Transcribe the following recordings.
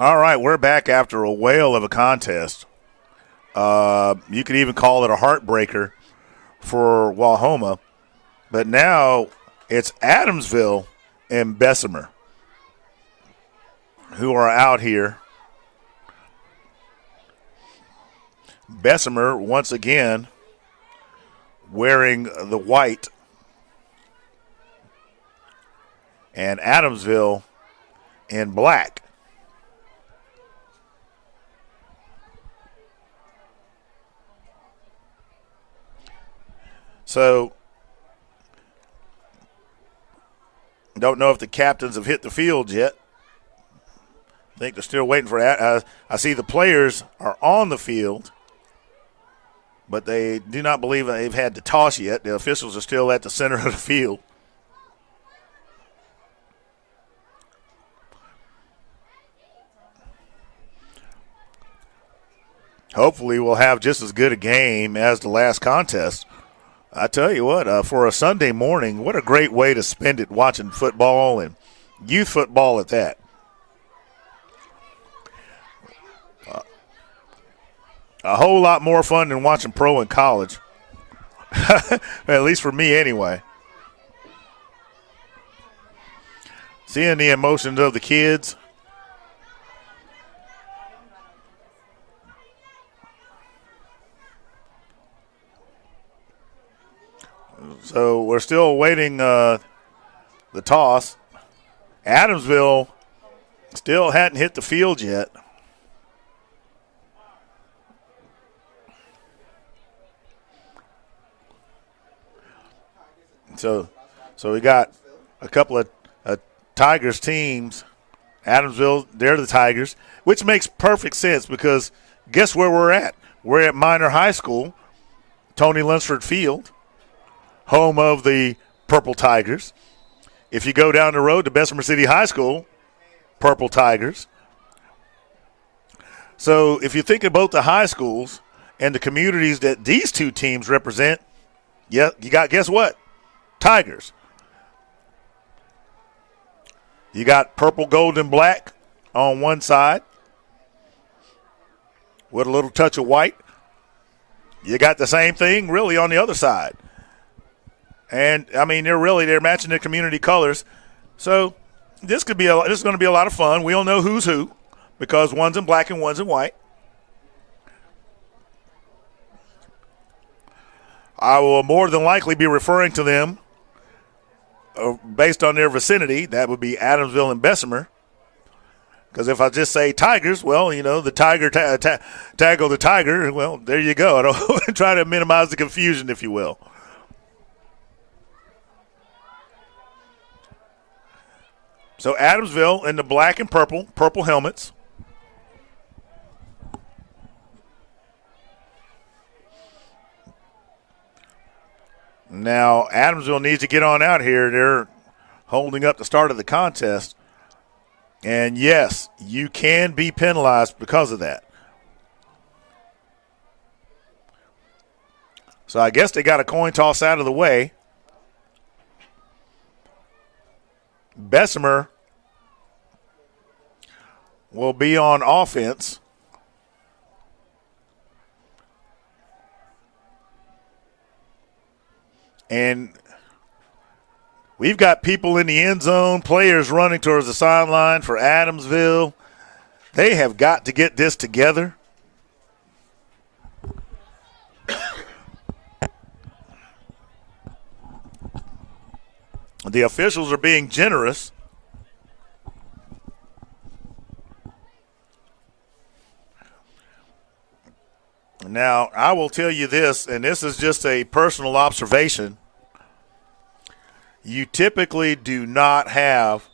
All right, we're back after a whale of a contest. You could even call it a heartbreaker for Wahoma. But now it's Adamsville and Bessemer who are out here. Bessemer, once again, wearing the white. And Adamsville in black. So, don't know if the captains have hit the field yet. I think they're still waiting for that. I see the players are on the field, but they do not believe they've had the toss yet. The officials are still at the center of the field. Hopefully we'll have just as good a game as the last contest. I tell you what, for a Sunday morning, what a great way to spend it watching football and youth football at that. A whole lot more fun than watching pro in college, at least for me anyway. Seeing the emotions of the kids. So we're still awaiting the toss. Adamsville still hadn't hit the field yet. So we got a couple of Tigers teams. Adamsville, they're the Tigers, which makes perfect sense because guess where we're at? We're at Minor High School, Tony Lunsford Field, home of the Purple Tigers. If you go down the road to Bessemer City High School, Purple Tigers. So if you think about the high schools and the communities that these two teams represent, yeah, you got, guess what? Tigers. You got purple, gold, and black on one side with a little touch of white. You got the same thing really on the other side. And, I mean, they're matching their community colors. So this is going to be a lot of fun. We'll know who's who because one's in black and one's in white. I will more than likely be referring to them based on their vicinity. That would be Adamsville and Bessemer. Because if I just say Tigers, well, you know, the Tiger tackle the Tiger, well, there you go. I don't try to minimize the confusion, if you will. So Adamsville in the black and purple helmets. Now, Adamsville needs to get on out here. They're holding up the start of the contest. And, yes, you can be penalized because of that. So I guess they got a coin toss out of the way. Bessemer will be on offense. And we've got people in the end zone, players running towards the sideline for Adamsville. They have got to get this together. The officials are being generous. Now, I will tell you this, and this is just a personal observation. You typically do not have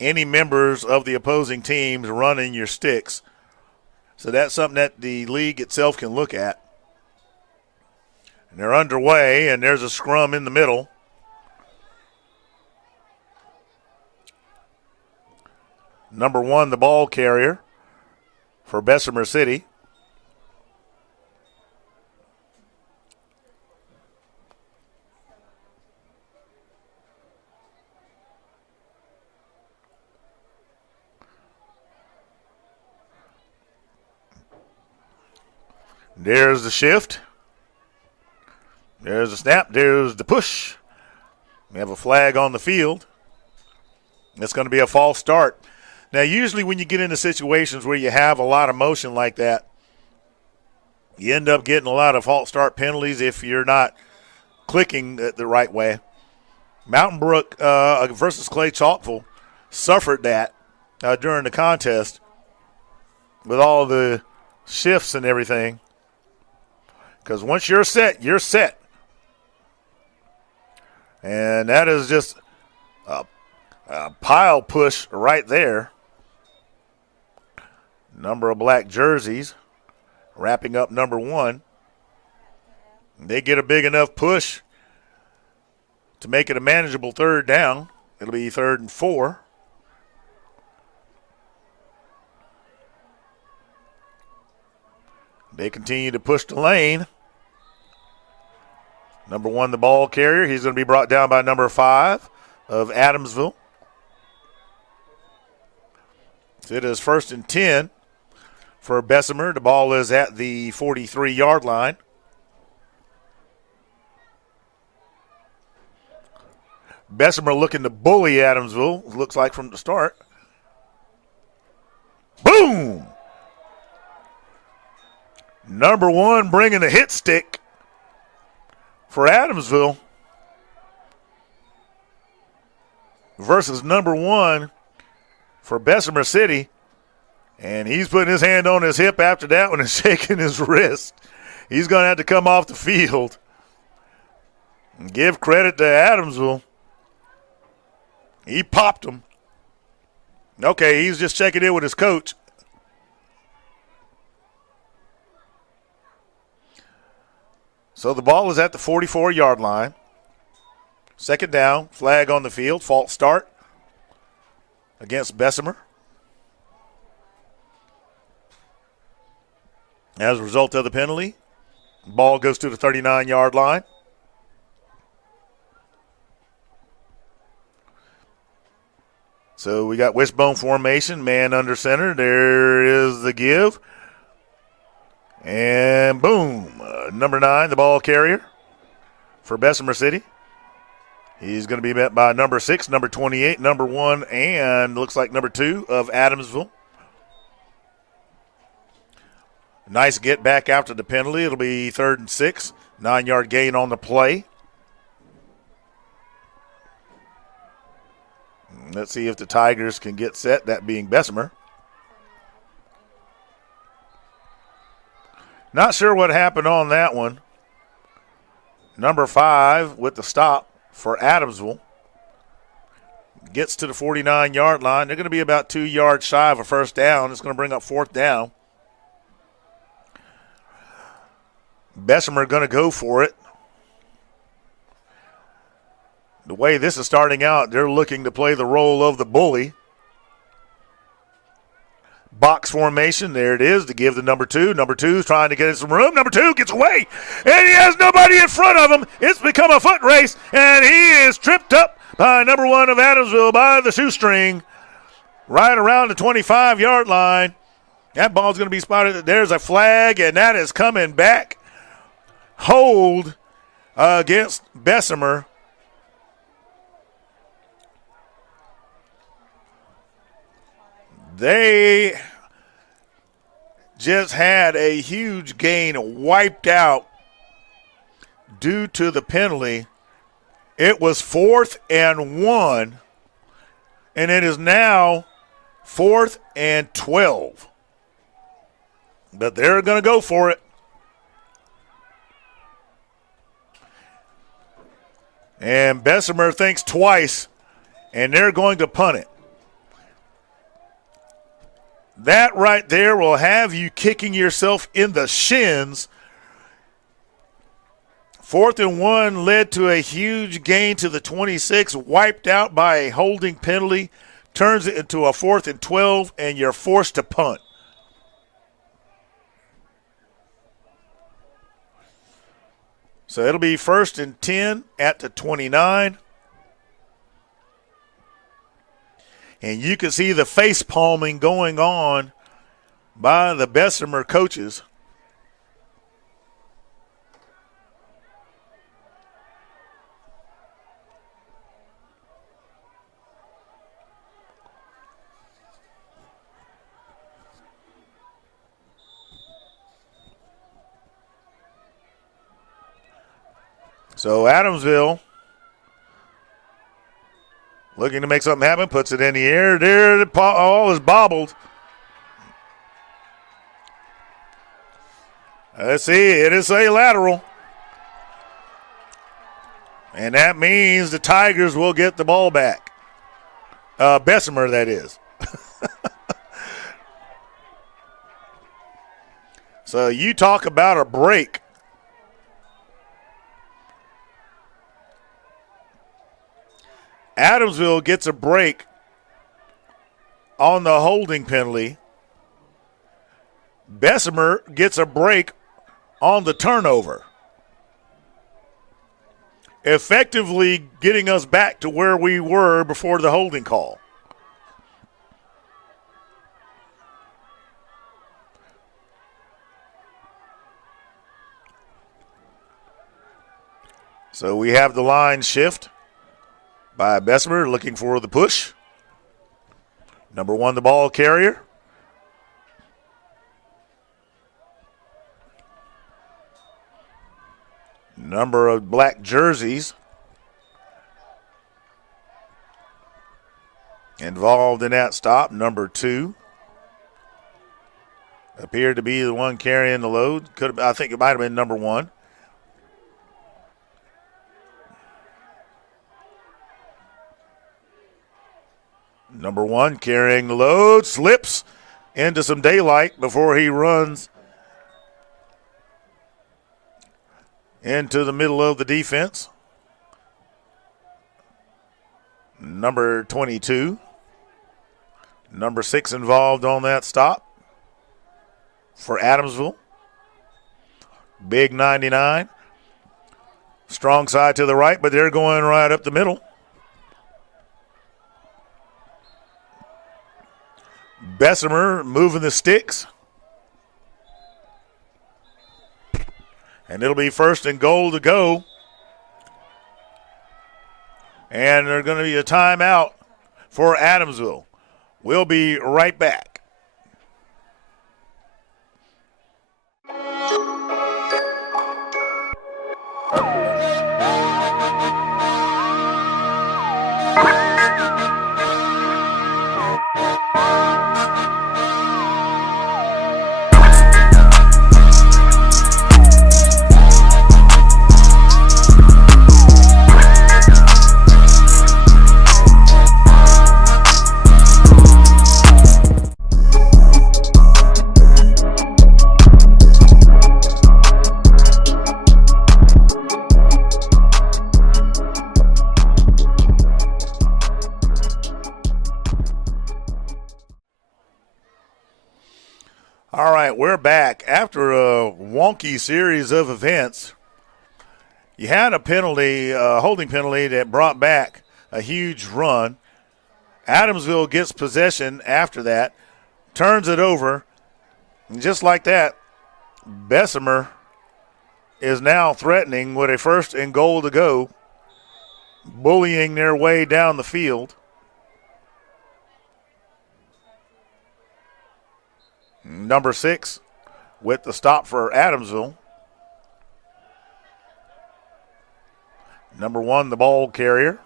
any members of the opposing teams running your sticks. So that's something that the league itself can look at. And they're underway, and there's a scrum in the middle. Number 1, the ball carrier for Bessemer City. There's the shift. There's the snap. There's the push. We have a flag on the field. It's going to be a false start. Now, usually when you get into situations where you have a lot of motion like that, you end up getting a lot of false start penalties if you're not clicking the right way. Mountain Brook versus Clay Chalkville suffered that during the contest with all the shifts and everything. Because once you're set, you're set. And that is just a pile push right there. Number of black jerseys wrapping up number one. They get a big enough push to make it a manageable third down. It'll be 3rd and 4. They continue to push the lane. Number 1, the ball carrier. He's going to be brought down by number 5 of Adamsville. So it is 1st and 10 for Bessemer. The ball is at the 43-yard line. Bessemer looking to bully Adamsville, looks like from the start. Boom! Number 1 bringing the hit stick for Adamsville versus number 1 for Bessemer City. And he's putting his hand on his hip after that one and shaking his wrist. He's going to have to come off the field. And give credit to Adamsville. He popped him. Okay, he's just checking in with his coach. So the ball is at the 44-yard line. 2nd down, flag on the field, false start against Bessemer. As a result of the penalty, the ball goes to the 39-yard line. So we got wishbone formation, man under center. There is the give. And boom, number 9, the ball carrier for Bessemer City. He's going to be met by number 6, number 28, number 1, and looks like number 2 of Adamsville. Nice get back after the penalty. It'll be 3rd and 6, 9-yard gain on the play. Let's see if the Tigers can get set, that being Bessemer. Not sure what happened on that one. Number 5 with the stop for Adamsville. Gets to the 49-yard line. They're going to be about 2 yards shy of a first down. It's going to bring up 4th down. Bessemer going to go for it. The way this is starting out, they're looking to play the role of the bully. Box formation, there it is, to give the number 2. Number 2 is trying to get in some room. Number 2 gets away, and he has nobody in front of him. It's become a foot race, and he is tripped up by number 1 of Adamsville by the shoestring right around the 25-yard line. That ball's going to be spotted. There's a flag, and that is coming back. Hold against Bessemer. They just had a huge gain wiped out due to the penalty. It was 4th and 1, and it is now 4th and 12. But they're going to go for it. And Bessemer thinks twice, and they're going to punt it. That right there will have you kicking yourself in the shins. 4th and 1 led to a huge gain to the 26, wiped out by a holding penalty, turns it into a 4th and 12, and you're forced to punt. So it'll be 1st and 10 at the 29. And you can see the face palming going on by the Bessemer coaches. So Adamsville looking to make something happen, puts it in the air. There, the ball is bobbled. Let's see, it is a lateral. And that means the Tigers will get the ball back. Bessemer, that is. So you talk about a break. Adamsville gets a break on the holding penalty. Bessemer gets a break on the turnover, effectively getting us back to where we were before the holding call. So we have the line shift by Bessemer looking for the push. Number 1, the ball carrier. Number of black jerseys involved in that stop. Number 2 appeared to be the one carrying the load. I think it might have been number 1. Number 1 carrying the load, slips into some daylight before he runs into the middle of the defense. Number 22. Number 6 involved on that stop for Adamsville. Big 99. Strong side to the right, but they're going right up the middle. Bessemer moving the sticks. And it'll be 1st and goal to go. And there's going to be a timeout for Adamsville. We'll be right back. All right, we're back. After a wonky series of events, you had a penalty, holding penalty that brought back a huge run. Adamsville gets possession after that, turns it over, and just like that, Bessemer is now threatening with a 1st and goal to go, bullying their way down the field. Number 6 with the stop for Adamsville. Number 1, the ball carrier.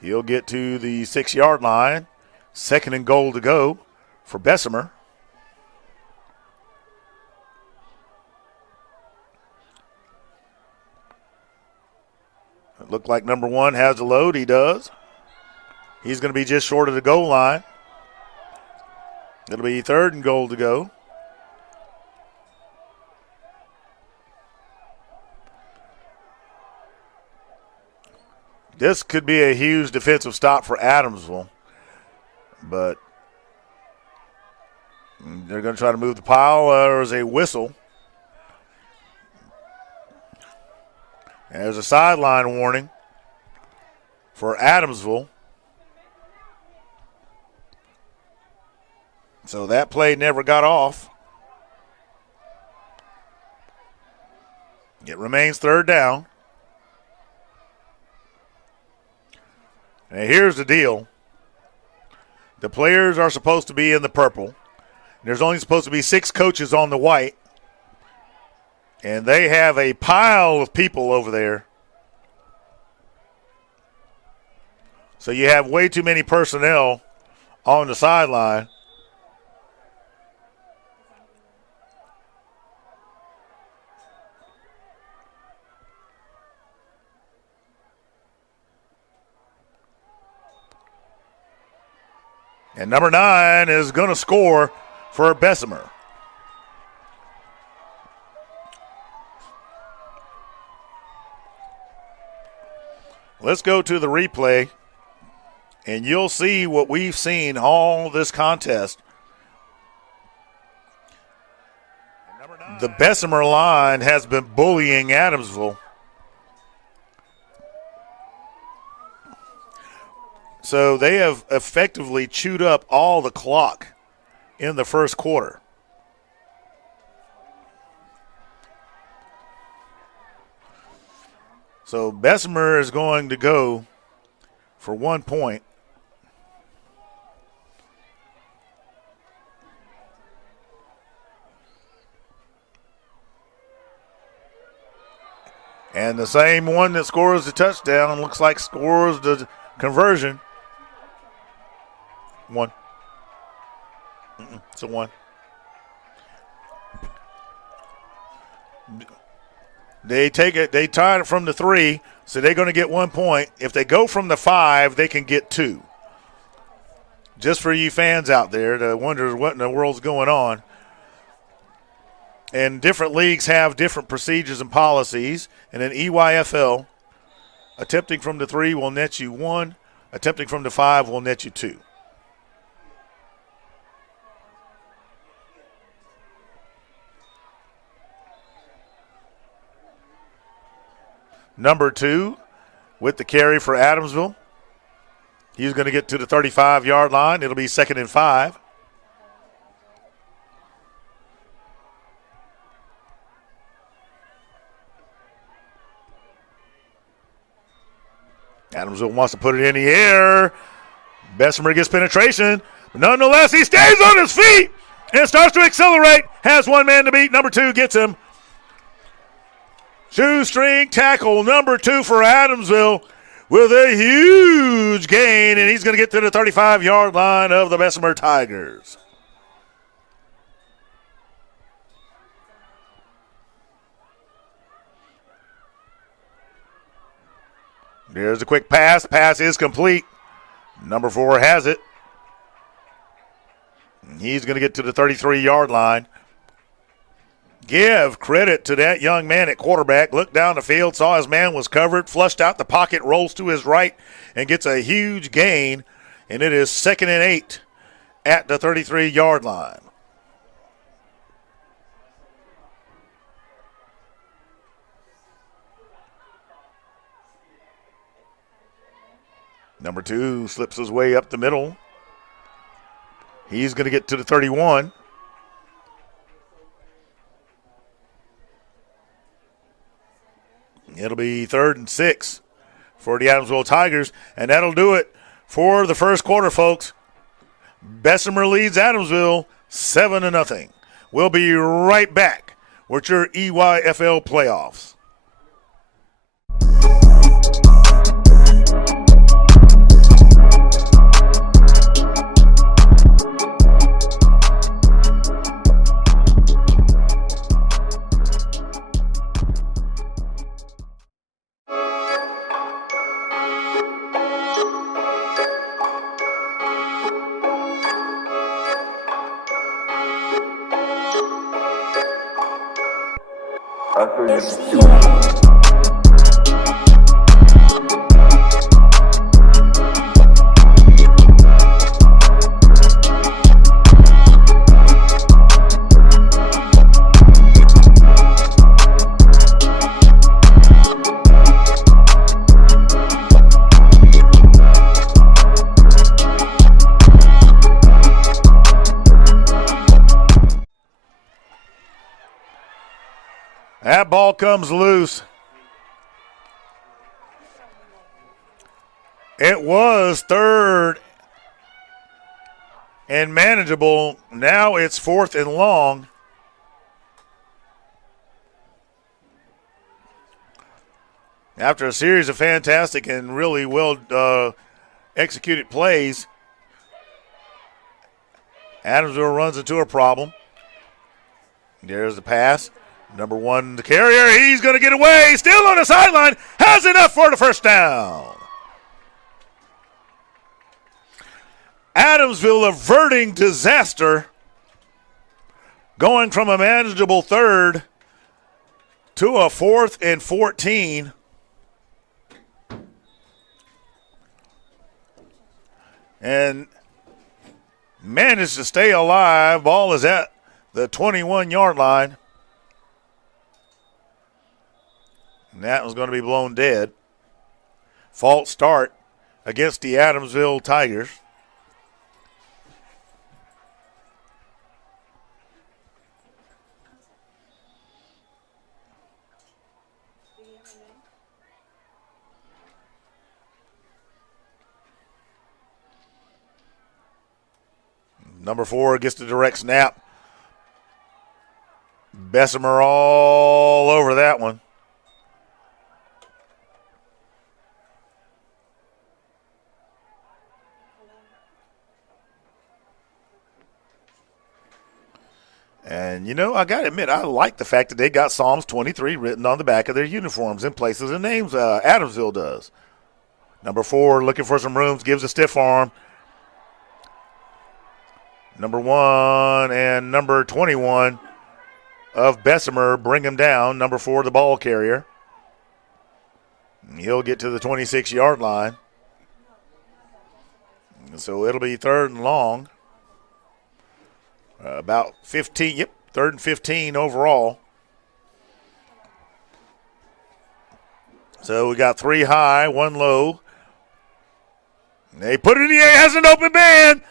He'll get to the 6-yard line. 2nd and goal to go for Bessemer. It looked like number 1 has the load. He does. He's going to be just short of the goal line. It'll be 3rd and goal to go. This could be a huge defensive stop for Adamsville, but they're going to try to move the pile. There's a whistle. And there's a sideline warning for Adamsville. So that play never got off. It remains 3rd down. And here's the deal. The players are supposed to be in the purple. There's only supposed to be 6 coaches on the white. And they have a pile of people over there. So you have way too many personnel on the sideline. And number 9 is going to score for Bessemer. Let's go to the replay, and you'll see what we've seen all this contest. The Bessemer line has been bullying Adamsville. So they have effectively chewed up all the clock in the first quarter. So Bessemer is going to go for 1 point. And the same one that scores the touchdown looks like scores the conversion. 1. It's a 1. They take it, they tie it from the 3, so they're going to get 1 point. If they go from the 5, they can get 2. Just for you fans out there that wonder what in the world's going on. And different leagues have different procedures and policies. And in EYFL, attempting from the 3 will net you 1. Attempting from the 5 will net you 2. Number 2 with the carry for Adamsville. He's going to get to the 35-yard line. It'll be 2nd and 5. Adamsville wants to put it in the air. Bessemer gets penetration. But nonetheless, he stays on his feet and starts to accelerate. Has one man to beat. Number 2 gets him. Shoestring tackle, number 2 for Adamsville with a huge gain, and he's going to get to the 35-yard line of the Bessemer Tigers. There's a quick pass. Pass is complete. Number 4 has it. He's going to get to the 33-yard line. Give credit to that young man at quarterback. Looked down the field, saw his man was covered, flushed out the pocket, rolls to his right, and gets a huge gain. And it is 2nd and 8 at the 33-yard line. Number 2 slips his way up the middle. He's going to get to the 31. It'll be 3rd and 6 for the Adamsville Tigers, and that'll do it for the first quarter, folks. Bessemer leads Adamsville 7-0. We'll be right back with your EYFL playoffs. That ball comes loose. It was 3rd and manageable. Now it's 4th and long. After a series of fantastic and really well executed plays, Adamsville runs into a problem. There's the pass. Number 1, the carrier. He's going to get away. Still on the sideline. Has enough for the first down. Adamsville averting disaster, going from a manageable 3rd to a 4th and 14. And managed to stay alive. Ball is at the 21-yard line. And that was going to be blown dead. False start against the Adamsville Tigers. Number 4 gets the direct snap. Bessemer all over that one. And, you know, I got to admit, I like the fact that they got Psalms 23 written on the back of their uniforms in places and names. Adamsville does. Number 4 looking for some rooms, gives a stiff arm. Number 1 and number 21 of Bessemer bring him down. Number 4, the ball carrier. He'll get to the 26-yard line. So it'll be 3rd and long. About 15, 3rd and 15 overall. So we got 3 high, 1 low. They put it in the air, has an open man.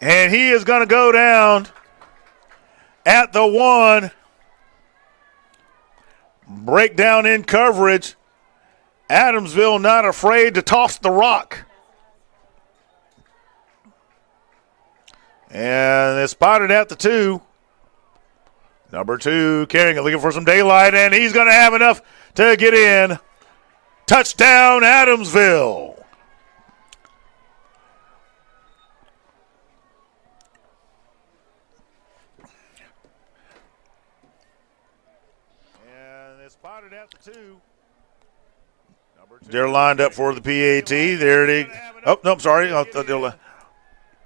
And he is going to go down at the 1. Breakdown in coverage. Adamsville not afraid to toss the rock. And it's spotted at the 2. Number 2 carrying it, looking for some daylight, and he's going to have enough to get in. Touchdown, Adamsville. And it's spotted at the 2. They're lined up for the PAT. There it is. Oh, no, I'm sorry. Touchdown,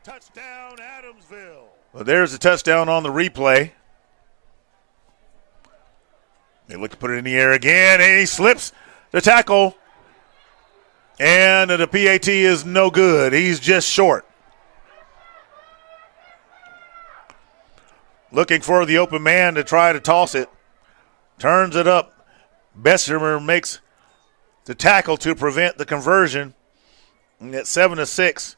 Adamsville. Well, there's a touchdown on the replay. They look to put it in the air again, and he slips the tackle. And the PAT is no good. He's just short. Looking for the open man to try to toss it. Turns it up. Bessemer makes the tackle to prevent the conversion. And at 7-6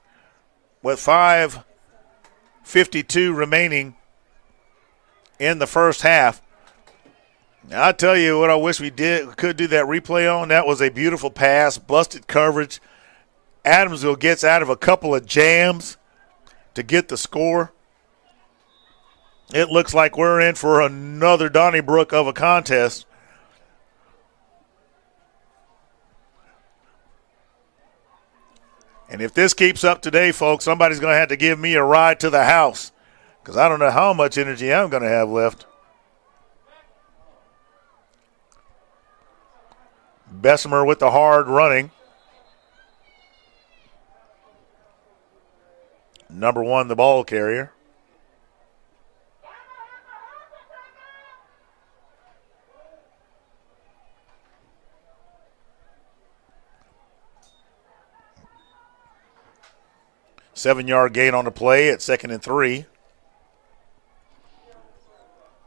with 5:52 remaining in the first half. Now, I tell you what I wish we could do that replay on. That was a beautiful pass, busted coverage. Adamsville gets out of a couple of jams to get the score. It looks like we're in for another Donnybrook of a contest. And if this keeps up today, folks, somebody's going to have to give me a ride to the house because I don't know how much energy I'm going to have left. Bessemer with the hard running. Number 1, the ball carrier. Seven-yard gain on the play at 2nd and 3.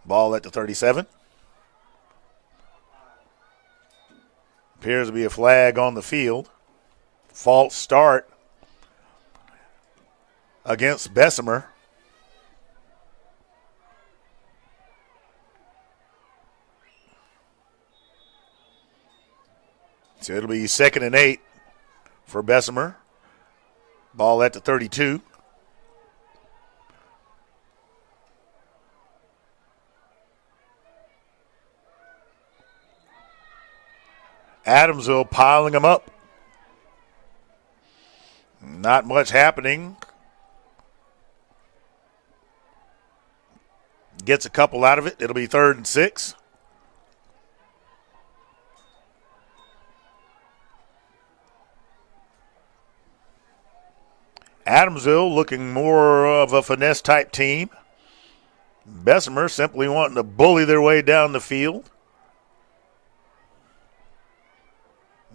Ball at the 37. Appears to be a flag on the field. False start against Bessemer. So it'll be 2nd and 8 for Bessemer. Ball at the 32. Adamsville piling them up. Not much happening. Gets a couple out of it. It'll be 3rd and 6. Adamsville looking more of a finesse type team. Bessemer simply wanting to bully their way down the field.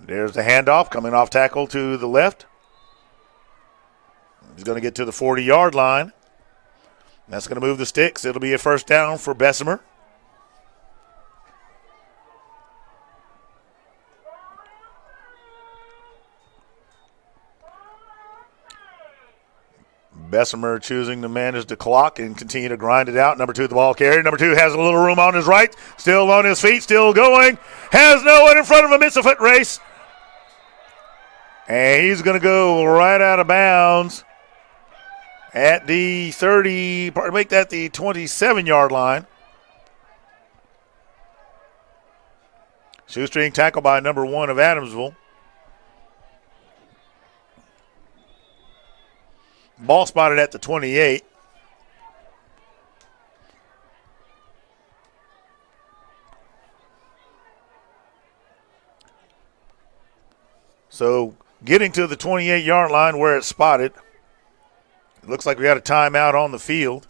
There's the handoff coming off tackle to the left. He's going to get to the 40-yard line. That's going to move the sticks. It'll be a first down for Bessemer. Bessemer choosing to manage the clock and continue to grind it out. Number 2, the ball carrier. Number 2 has a little room on his right. Still on his feet, still going. Has no one in front of him. It's a foot race. And he's going to go right out of bounds at the 30, make that the 27-yard line. Shoestring tackle by number 1 of Adamsville. Ball spotted at the 28. So getting to the 28-yard line where it's spotted. It looks like we got a timeout on the field.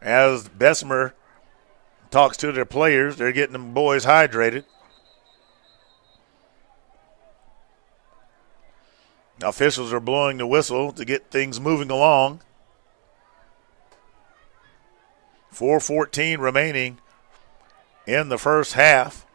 As Bessemer talks to their players, they're getting them boys hydrated. Officials are blowing the whistle to get things moving along. 4:14 remaining in the first half.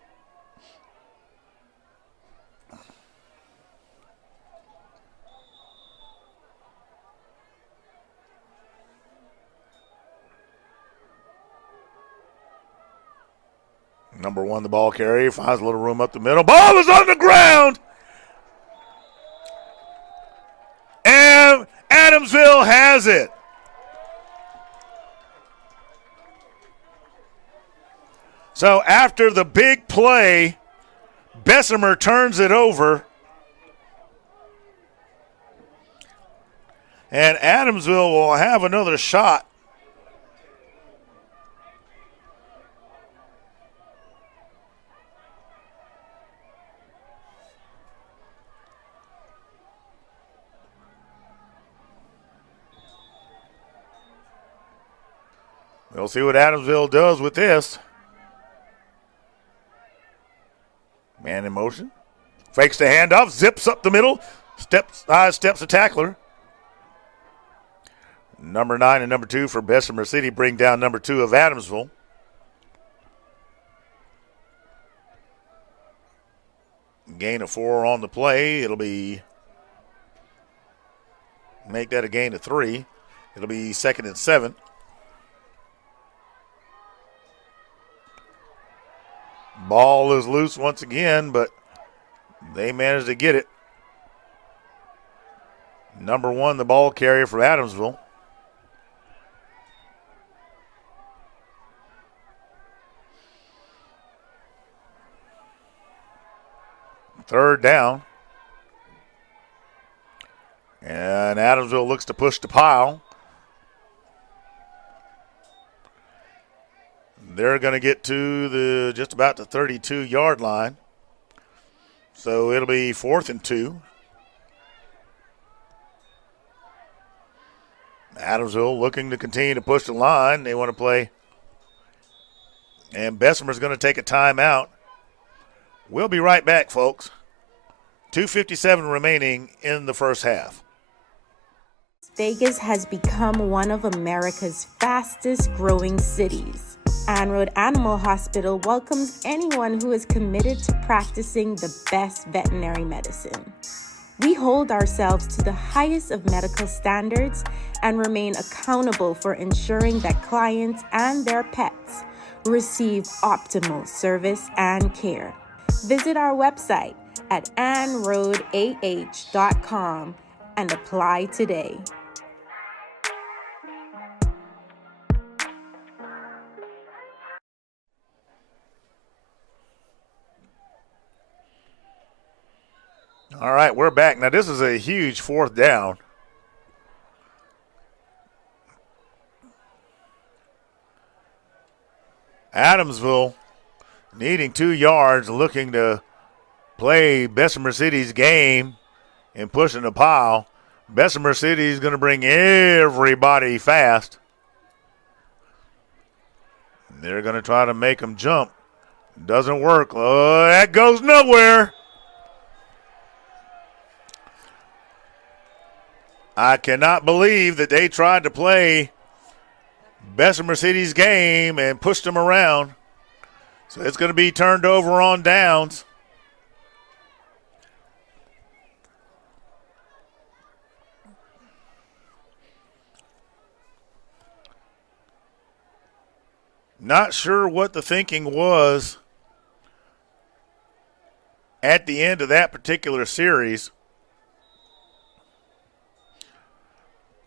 Number 1, the ball carrier, finds a little room up the middle. Ball is on the ground. And Adamsville has it. So after the big play, Bessemer turns it over. And Adamsville will have another shot. We'll see what Adamsville does with this. Man in motion. Fakes the handoff, zips up the middle, steps the tackler. Number 9 and number 2 for Bessemer City bring down number 2 of Adamsville. Gain of 4 on the play. It'll be, make that a gain of 3. It'll be 2nd and 7. Ball is loose once again, but they managed to get it. Number 1, the ball carrier for Adamsville. Third down. And Adamsville looks to push the pile. They're going to get to the just about the 32-yard line. So it'll be 4th and 2. Adamsville looking to continue to push the line. They want to play. And Bessemer's going to take a timeout. We'll be right back, folks. 2:57 remaining in the first half. Vegas has become one of America's fastest growing cities. Ann Road Animal Hospital welcomes anyone who is committed to practicing the best veterinary medicine. We hold ourselves to the highest of medical standards and remain accountable for ensuring that clients and their pets receive optimal service and care. Visit our website at annroadah.com and apply today. All right, we're back. Now, this is a huge fourth down. Adamsville needing 2 yards, looking to play Bessemer City's game and pushing the pile. Bessemer City is going to bring everybody fast. They're going to try to make them jump. Doesn't work. Oh, that goes nowhere. I cannot believe that they tried to play Bessemer City's game and pushed them around. So it's going to be turned over on downs. Not sure what the thinking was at the end of that particular series.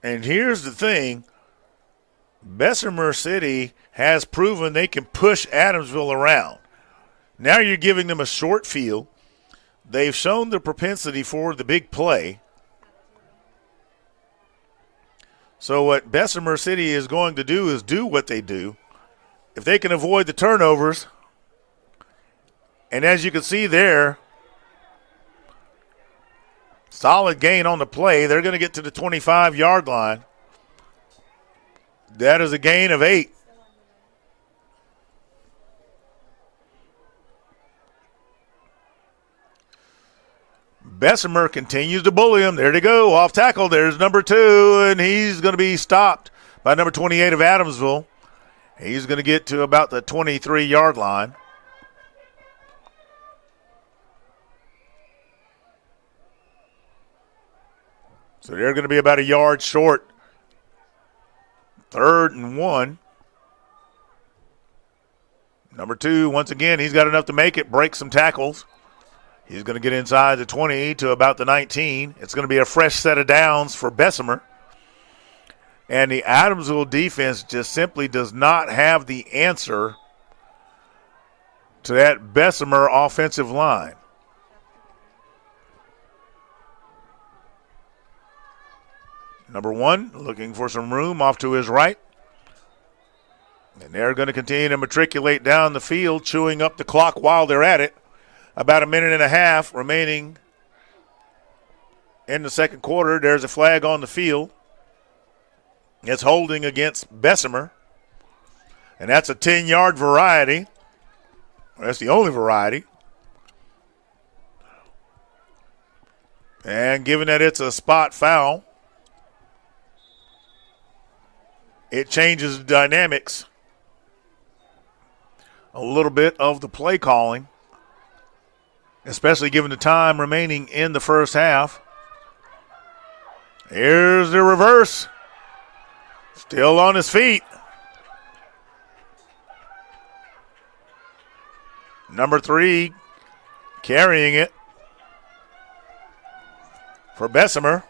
And here's the thing. Bessemer City has proven they can push Adamsville around. Now you're giving them a short field. They've shown the propensity for the big play. So what Bessemer City is going to do is do what they do. If they can avoid the turnovers, and as you can see there, solid gain on the play. They're going to get to the 25-yard line. That is a gain of 8. Bessemer continues to bully him. There they go, off tackle. There's number 2, and he's going to be stopped by number 28 of Adamsville. He's going to get to about the 23-yard line. So they're going to be about a yard short. 3rd and 1. Number 2, once again, he's got enough to make it, break some tackles. He's going to get inside the 20 to about the 19. It's going to be a fresh set of downs for Bessemer. And the Adamsville defense just simply does not have the answer to that Bessemer offensive line. Number 1 looking for some room off to his right. And they're going to continue to matriculate down the field, chewing up the clock while they're at it. About a minute and a half remaining in the second quarter. There's a flag on the field. It's holding against Bessemer. And that's a 10-yard variety. That's the only variety. And given that it's a spot foul, it changes the dynamics a little bit of the play calling, especially given the time remaining in the first half. Here's the reverse. Still on his feet. Number 3 carrying it for Bessemer.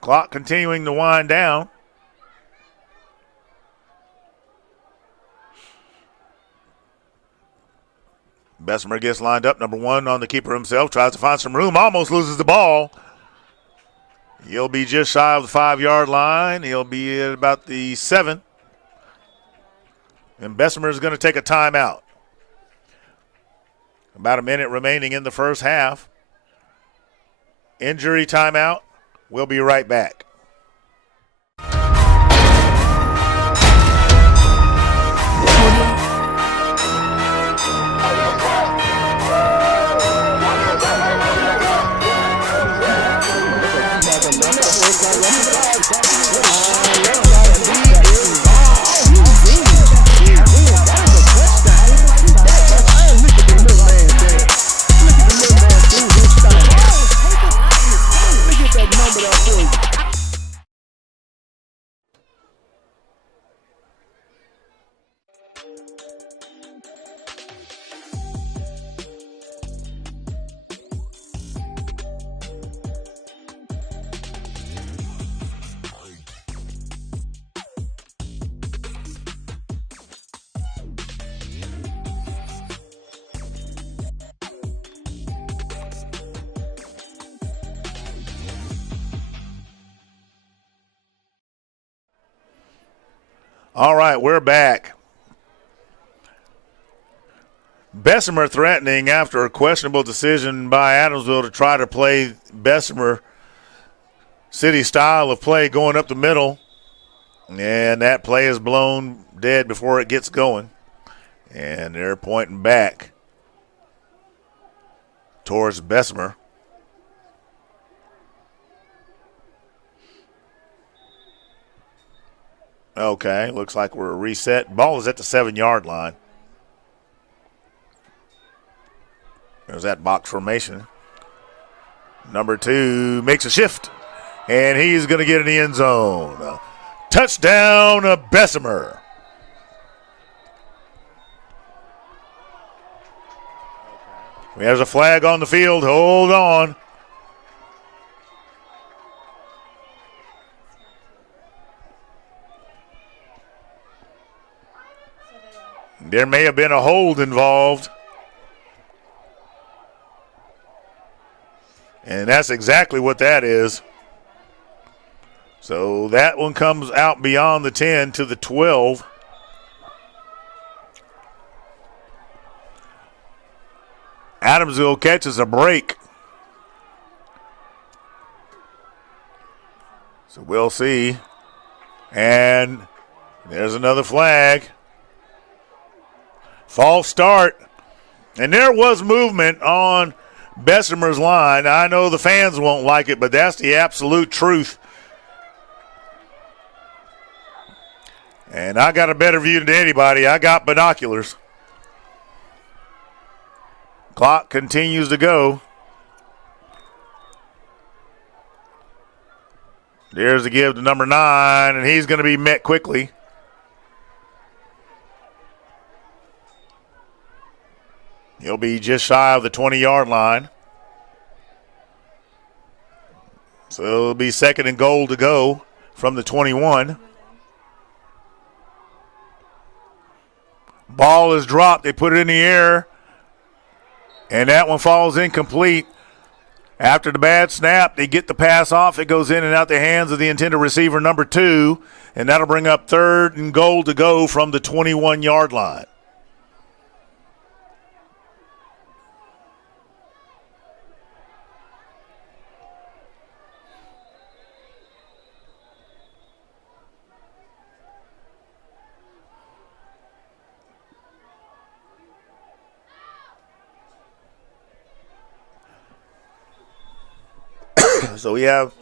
Clock continuing to wind down. Bessemer gets lined up. Number 1 on the keeper himself. Tries to find some room. Almost loses the ball. He'll be just shy of the 5-yard line. He'll be at about the 7. And Bessemer is going to take a timeout. About a minute remaining in the first half. Injury timeout. We'll be right back. All right, we're back. Bessemer threatening after a questionable decision by Adamsville to try to play Bessemer City style of play going up the middle. And that play is blown dead before it gets going. And they're pointing back towards Bessemer. Okay, looks like we're reset. Ball is at the 7-yard line. There's that box formation. Number 2 makes a shift, and he's going to get in the end zone. Touchdown, Bessemer. There's a flag on the field. Hold on. There may have been a hold involved. And that's exactly what that is. So that one comes out beyond the 10 to the 12. Adamsville catches a break. So we'll see. And there's another flag. False start. And there was movement on Bessemer's line. I know the fans won't like it, but that's the absolute truth. And I got a better view than anybody. I got binoculars. Clock continues to go. There's the give to number 9, and he's going to be met quickly. He'll be just shy of the 20-yard line. So it'll be 2nd and goal to go from the 21. Ball is dropped. They put it in the air. And that one falls incomplete. After the bad snap, they get the pass off. It goes in and out the hands of the intended receiver, number 2. And that'll bring up 3rd and goal to go from the 21-yard line. So we have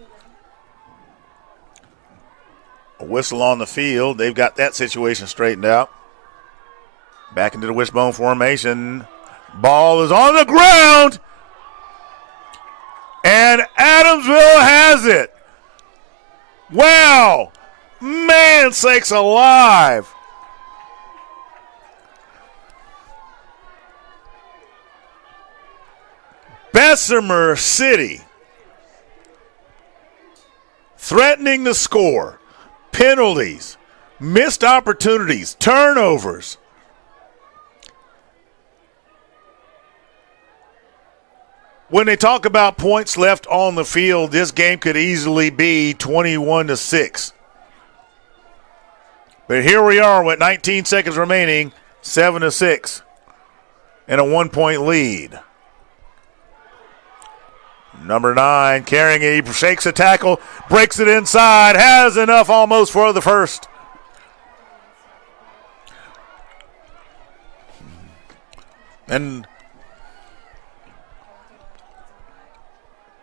a whistle on the field. They've got that situation straightened out. Back into the wishbone formation. Ball is on the ground. And Adamsville has it. Wow. Man sakes alive. Bessemer City threatening the score, penalties, missed opportunities, turnovers. When they talk about points left on the field, this game could easily be 21-6. But here we are with 19 seconds remaining, 7-6, and a 1-point lead. Number 9 carrying it. He shakes a tackle, breaks it inside, has enough almost for the first. And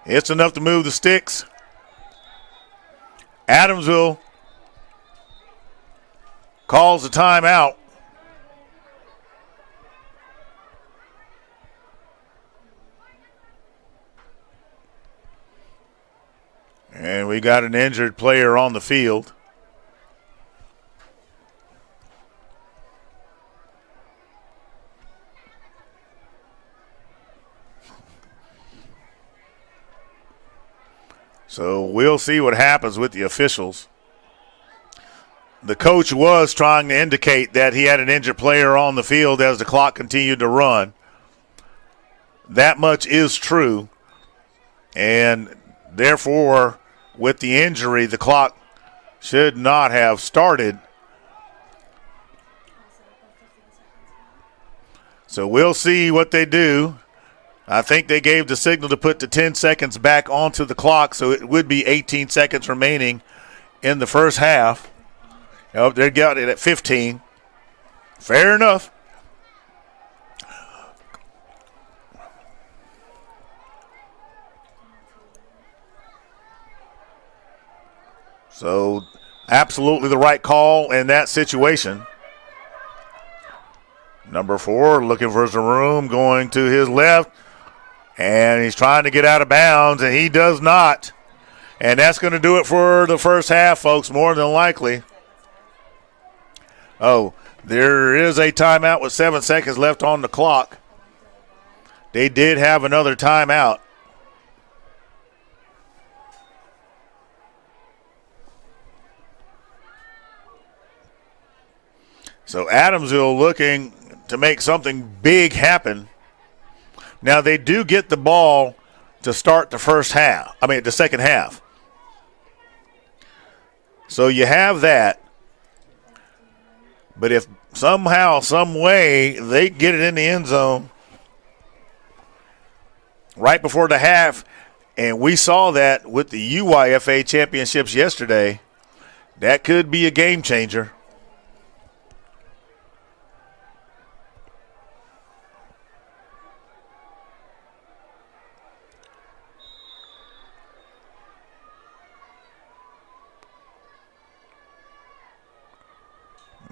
it's enough to move the sticks. Adamsville calls the timeout. And we got an injured player on the field. So we'll see what happens with the officials. The coach was trying to indicate that he had an injured player on the field as the clock continued to run. That much is true. And therefore, with the injury, the clock should not have started So we'll see what they do. I think they gave the signal to put the 10 seconds back onto the clock, so it would be 18 seconds remaining in the first half. Oh, they got it at 15. Fair enough. So absolutely the right call in that situation. Number 4 looking for some room, going to his left, and he's trying to get out of bounds, and he does not. And that's going to do it for the first half, folks, more than likely. Oh, there is a timeout with 7 seconds left on the clock. They did have another timeout. So Adamsville looking to make something big happen. Now they do get the ball to start the the second half. So you have that. But if somehow, some way, they get it in the end zone right before the half, and we saw that with the EYFL championships yesterday, that could be a game changer.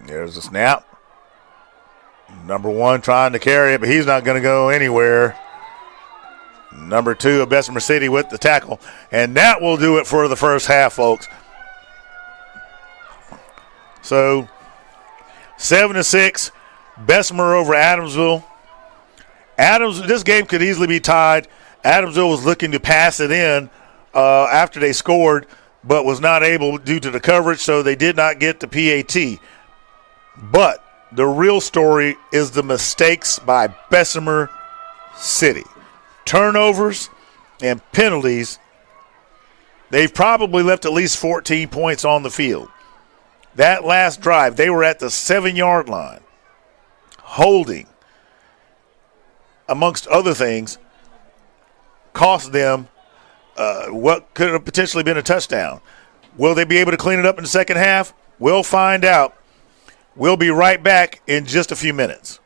There's a snap. Number 1 trying to carry it, but he's not going to go anywhere. Number 2 of Bessemer City with the tackle. And that will do it for the first half, folks. So 7-6, Bessemer over Adamsville. This game could easily be tied. Adamsville was looking to pass it in after they scored, but was not able due to the coverage, so they did not get the PAT. But the real story is the mistakes by Bessemer City. Turnovers and penalties. They've probably left at least 14 points on the field. That last drive, they were at the 7-yard line, holding, amongst other things, cost them what could have potentially been a touchdown. Will they be able to clean it up in the second half? We'll find out. We'll be right back in just a few minutes.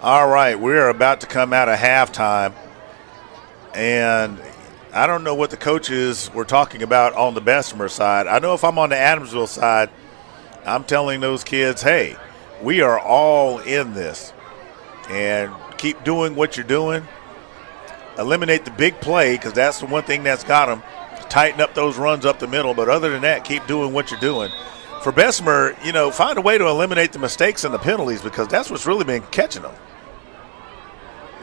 All right, we're about to come out of halftime, and I don't know what the coaches were talking about on the Bessemer side. I know if I'm on the Adamsville side, I'm telling those kids, hey, we are all in this, and keep doing what you're doing. Eliminate the big play, because that's the one thing that's got them. Tighten up those runs up the middle, but other than that, keep doing what you're doing. For Bessemer, find a way to eliminate the mistakes and the penalties, because that's what's really been catching them.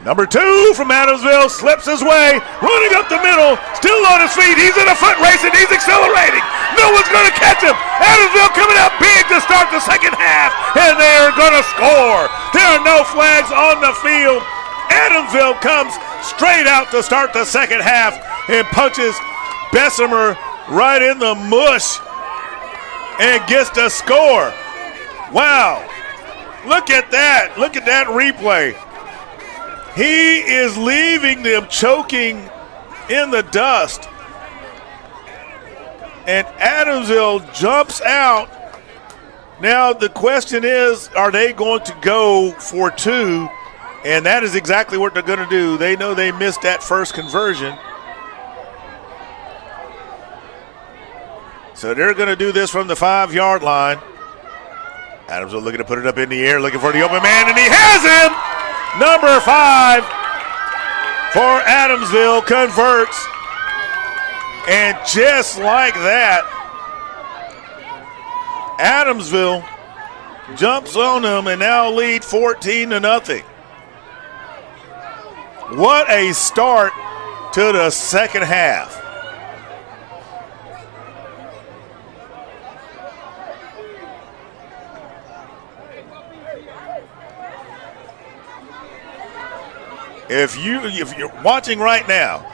Number 2 from Adamsville slips his way, running up the middle, still on his feet. He's in a foot race, and he's accelerating. No one's going to catch him. Adamsville coming out big to start the second half, and they're going to score. There are no flags on the field. Adamsville comes straight out to start the second half and punches Bessemer right in the mush and gets the score. Wow. Look at that. Look at that replay. He is leaving them choking in the dust. And Adamsville jumps out. Now the question is, are they going to go for 2? And that is exactly what they're going to do. They know they missed that first conversion. So they're going to do this from the 5-yard line. Adamsville looking to put it up in the air, looking for the open man, and he has him! Number 5 for Adamsville converts. And just like that, Adamsville jumps on them and now lead 14-0. What a start to the second half. If you're watching right now,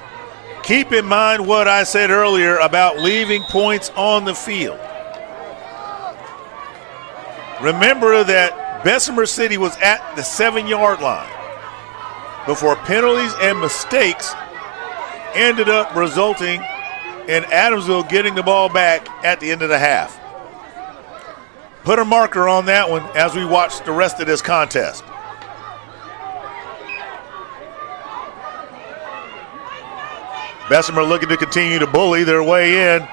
keep in mind what I said earlier about leaving points on the field. Remember that Bessemer City was at the 7-yard line before penalties and mistakes ended up resulting in Adamsville getting the ball back at the end of the half. Put a marker on that one as we watch the rest of this contest. Bessemer looking to continue to bully their way in.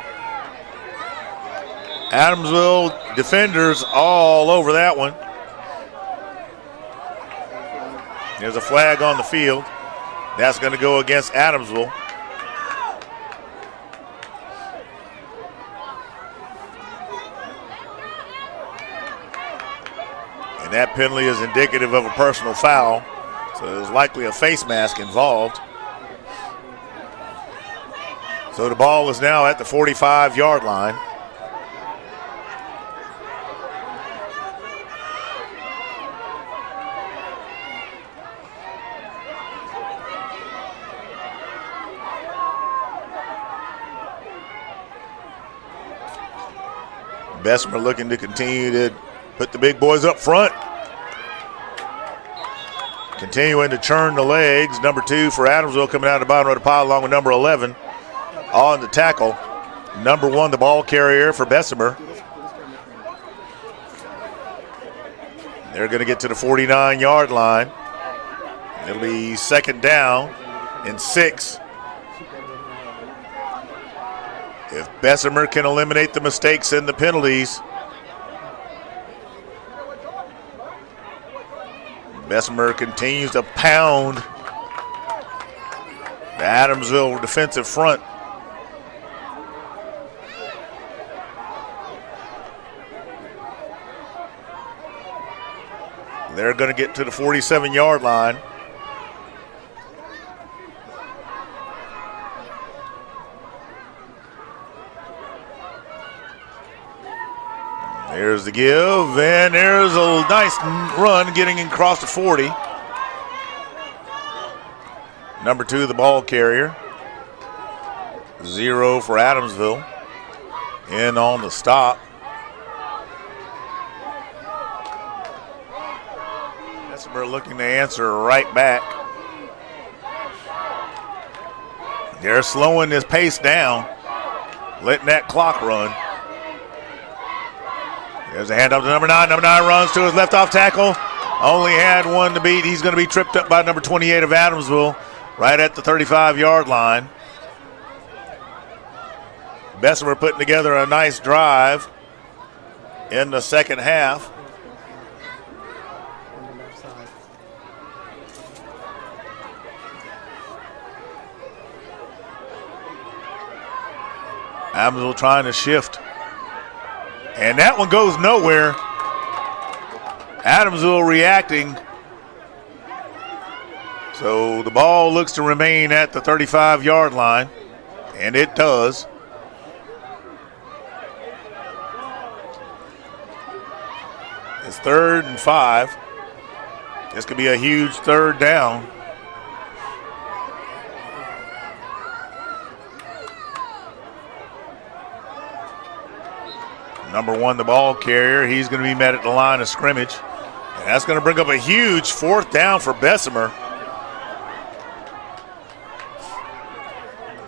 Adamsville defenders all over that one. There's a flag on the field. That's going to go against Adamsville. And that penalty is indicative of a personal foul. So there's likely a face mask involved. So the ball is now at the 45-yard line. Bessemer looking to continue to put the big boys up front. Continuing to churn the legs. Number 2 for Adamsville coming out of the bottom of the pile along with number 11. On the tackle. Number 1, the ball carrier for Bessemer. They're going to get to the 49-yard line. It'll be second down and 6. If Bessemer can eliminate the mistakes and the penalties, Bessemer continues to pound the Adamsville defensive front. They're going to get to the 47-yard line. There's the give, and there's a nice run getting across the 40. Number 2, the ball carrier. 0 for Adamsville. In on the stop. Bessemer looking to answer right back. They're slowing this pace down, letting that clock run. There's a handoff to number 9. Number 9 runs to his left off tackle. only had one to beat. He's going to be tripped up by number 28 of Adamsville right at the 35-yard line. Bessemer putting together a nice drive in the second half. Adamsville trying to shift. And that one goes nowhere. Adamsville reacting. So the ball looks to remain at the 35-yard line, and it does. It's 3rd and 5. This could be a huge third down. Number 1, the ball carrier, he's going to be met at the line of scrimmage. And that's going to bring up a huge 4th down for Bessemer.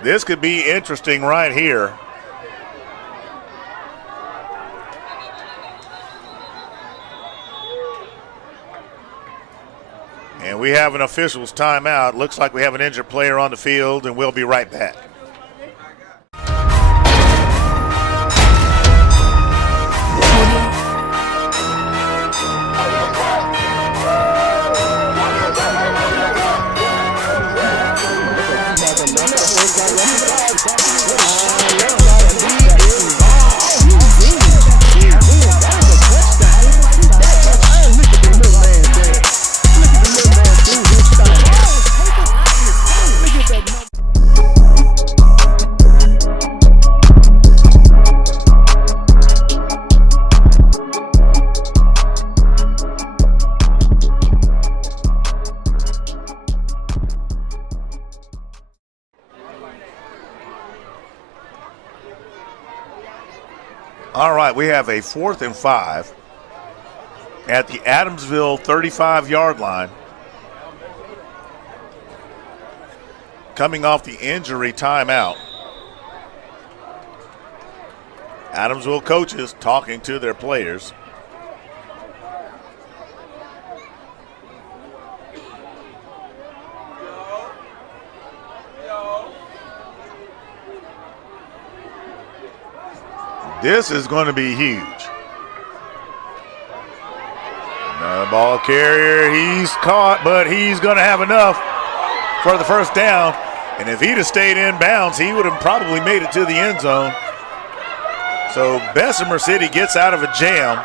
This could be interesting right here. And we have an official's timeout. Looks like we have an injured player on the field, and we'll be right back. All right, we have a 4th and 5 at the Adamsville 35-yard line. Coming off the injury timeout. Adamsville coaches talking to their players. This is going to be huge. The ball carrier, he's caught, but he's going to have enough for the first down. And if he'd have stayed in bounds, he would have probably made it to the end zone. So Bessemer City gets out of a jam.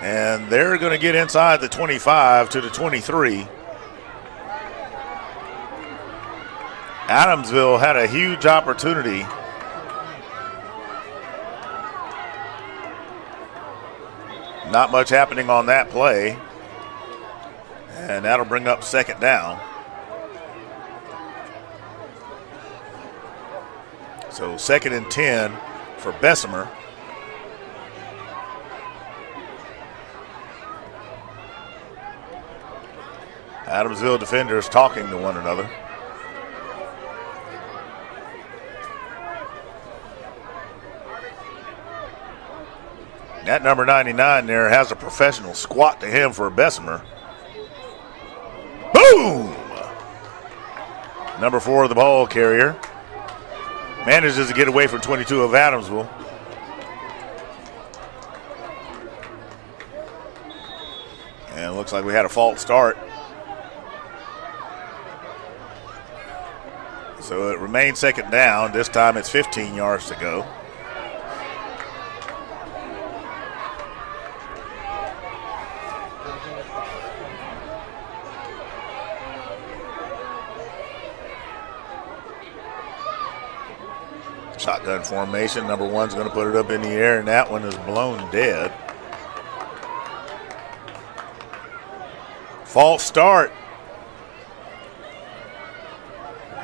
And they're going to get inside the 25 to the 23. Adamsville had a huge opportunity. Not much happening on that play. And that'll bring up 2nd down. So 2nd and 10 for Bessemer. Adamsville defenders talking to one another. That number 99 there has a professional squat to him for Bessemer. Boom! Number 4, the ball carrier, manages to get away from 22 of Adamsville. And it looks like we had a false start. So it remains 2nd down. This time it's 15 yards to go. Shotgun formation. Number 1's going to put it up in the air, and that one is blown dead. False start.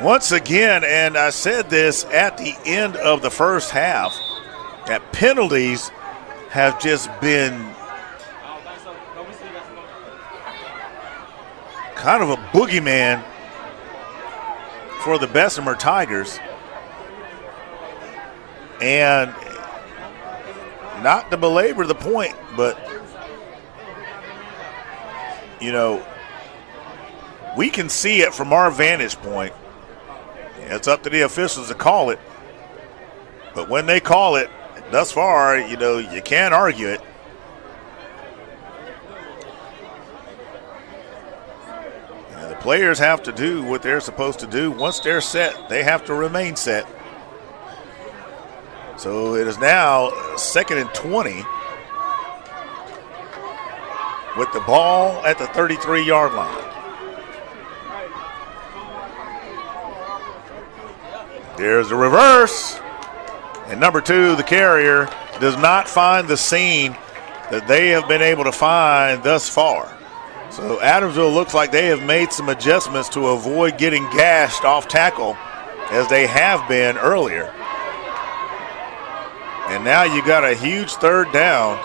Once again, and I said this at the end of the first half, that penalties have just been kind of a boogeyman for the Bessemer Tigers. And not to belabor the point, but, you know, we can see it from our vantage point. It's up to the officials to call it. But when they call it, thus far, you know, you can't argue it. And the players have to do what they're supposed to do. Once they're set, they have to remain set. So it is now 2nd and 20 with the ball at the 33-yard line. There's the reverse. And number 2, the carrier, does not find the seam that they have been able to find thus far. So Adamsville looks like they have made some adjustments to avoid getting gashed off tackle as they have been earlier. And now you got a huge 3rd down.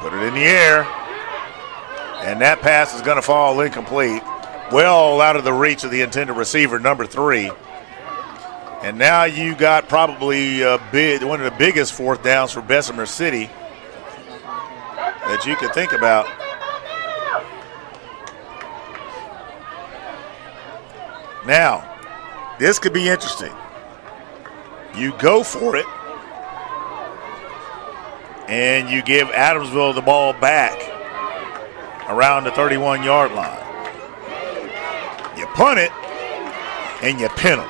Put it in the air. And that pass is going to fall incomplete. Well out of the reach of the intended receiver, number 3. And now you got probably one of the biggest 4th downs for Bessemer City that you can think about. Now, this could be interesting. You go for it, and you give Adamsville the ball back around the 31-yard line. You punt it, and you pin them.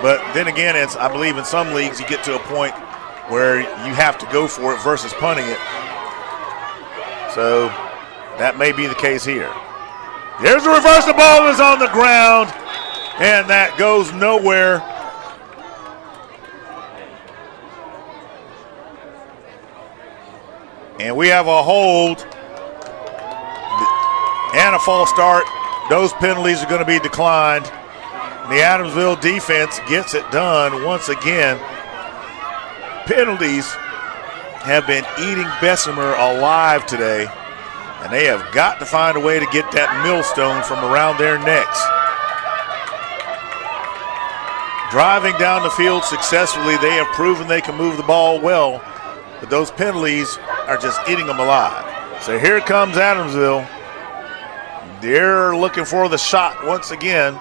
But then again, I believe in some leagues you get to a point where you have to go for it versus punting it. So that may be the case here. There's the reverse. The ball is on the ground, and that goes nowhere. And we have a hold and a false start. Those penalties are going to be declined. The Adamsville defense gets it done once again. Penalties have been eating Bessemer alive today, and they have got to find a way to get that millstone from around their necks. Driving down the field successfully, they have proven they can move the ball well, but those penalties are just eating them alive. So here comes Adamsville. They're looking for the shot once again.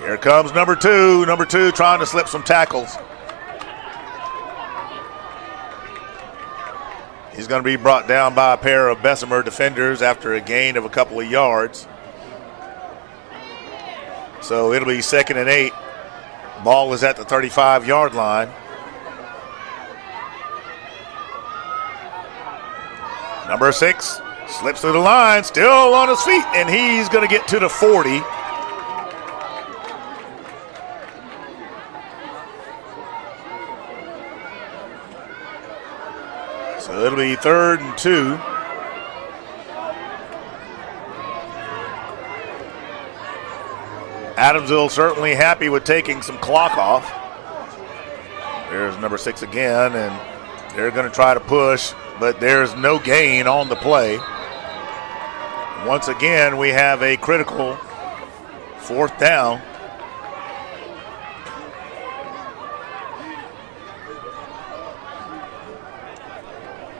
Here comes number 2. Number 2 trying to slip some tackles. He's going to be brought down by a pair of Bessemer defenders after a gain of a couple of yards. So it'll be 2nd and 8. Ball is at the 35-yard line. Number 6 slips through the line, still on his feet, and he's going to get to the 40. So it'll be 3rd and 2. Adamsville certainly happy with taking some clock off. There's number 6 again, and they're going to try to push, but there's no gain on the play. Once again, we have a critical 4th down.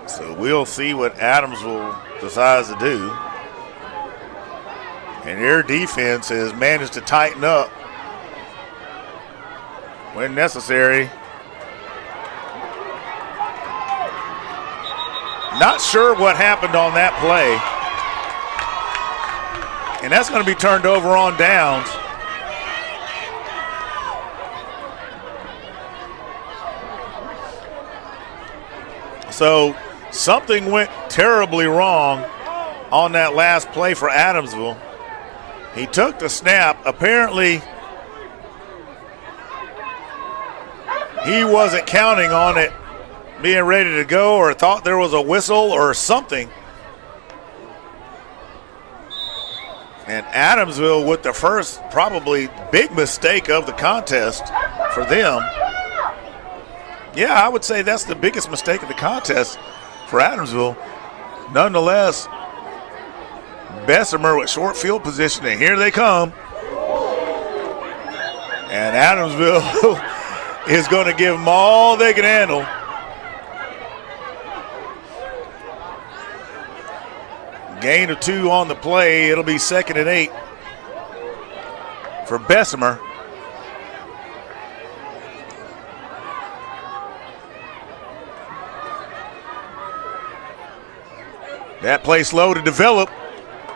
So we'll see what Adamsville decides to do. And their defense has managed to tighten up when necessary. Not sure what happened on that play. And that's going to be turned over on downs. So something went terribly wrong on that last play for Adamsville. He took the snap. Apparently, he wasn't counting on it being ready to go, or thought there was a whistle or something. And Adamsville with the first probably big mistake of the contest for them. Yeah, I would say that's the biggest mistake of the contest for Adamsville. Nonetheless, Bessemer with short field position, and here they come. And Adamsville is going to give them all they can handle. Gain of 2 on the play. It'll be 2nd and 8 for Bessemer. That play slow to develop.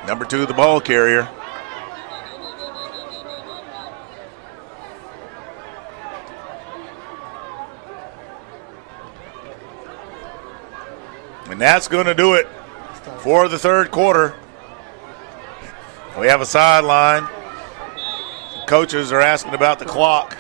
Number 2, the ball carrier. And that's going to do it for the third quarter. We have a sideline. Coaches are asking about the clock.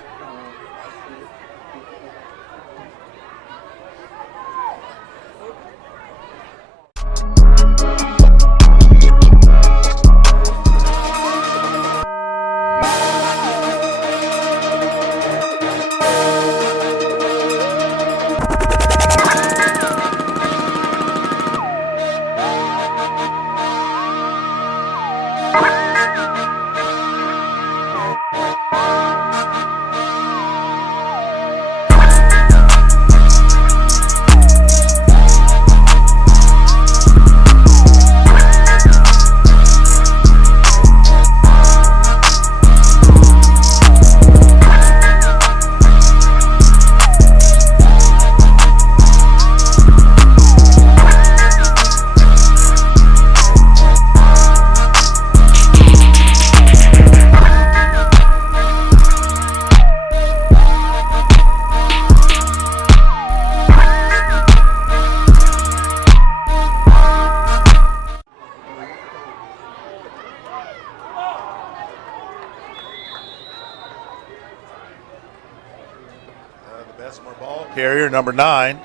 Bessemer ball carrier, number 9.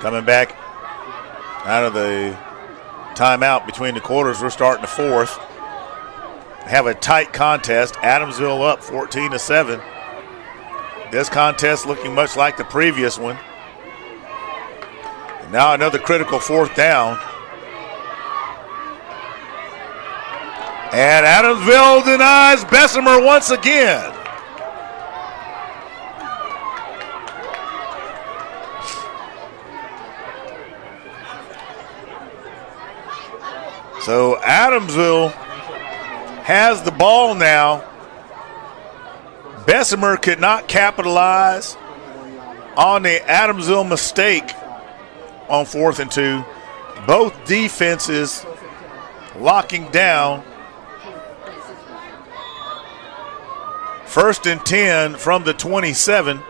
Coming back out of the timeout between the quarters. We're starting the fourth. Have a tight contest. Adamsville up 14-7. This contest looking much like the previous one. And now another critical 4th down. And Adamsville denies Bessemer once again. So Adamsville has the ball now. Bessemer could not capitalize on the Adamsville mistake on 4th and 2. Both defenses locking down. 1st and 10 from the 27.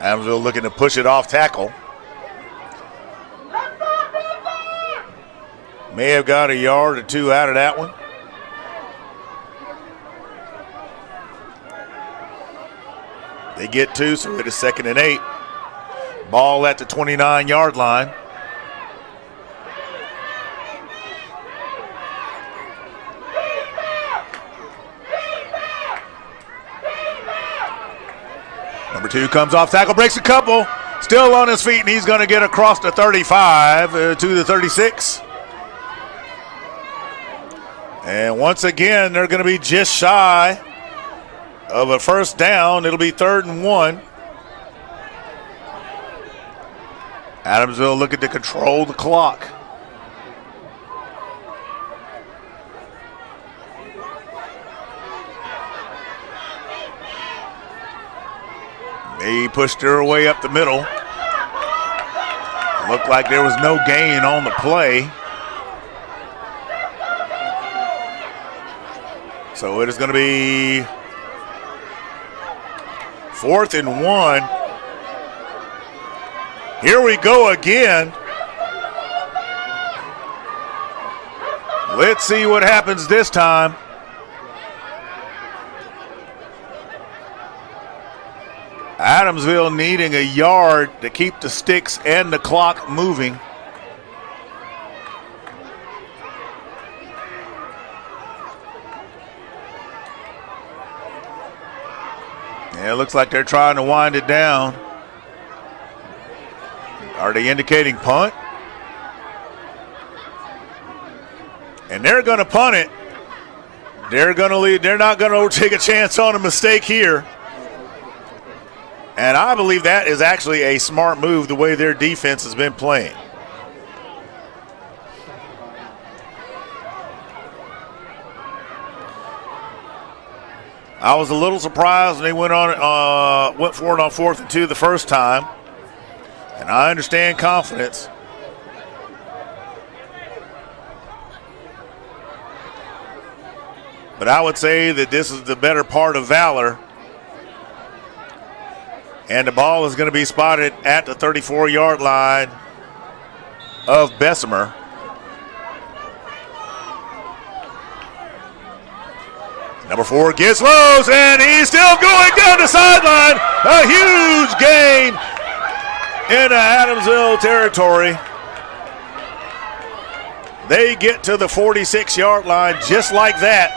Adamsville looking to push it off tackle. May have got a yard or 2 out of that one. They get 2, so it is 2nd and 8. Ball at the 29-yard line. Number 2 comes off tackle, breaks a couple, still on his feet, and he's going to get across the 35 to the 36. And once again, they're going to be just shy of a 1st down. It'll be 3rd and 1. Adamsville looking to control the clock. They pushed their way up the middle. Looked like there was no gain on the play. So it is going to be 4th and 1. Here we go again. Let's see what happens this time. Adamsville needing a yard to keep the sticks and the clock moving. Yeah, it looks like they're trying to wind it down. Are they indicating punt? And they're going to punt it. They're going to leave. They're not going to take a chance on a mistake here. And I believe that is actually a smart move the way their defense has been playing. I was a little surprised when they went for it on 4th and 2 the first time. And I understand confidence. But I would say that this is the better part of valor. And the ball is going to be spotted at the 34-yard line of Bessemer. Number 4 gets loose, and he's still going down the sideline. A huge gain into Adamsville territory. They get to the 46-yard line just like that.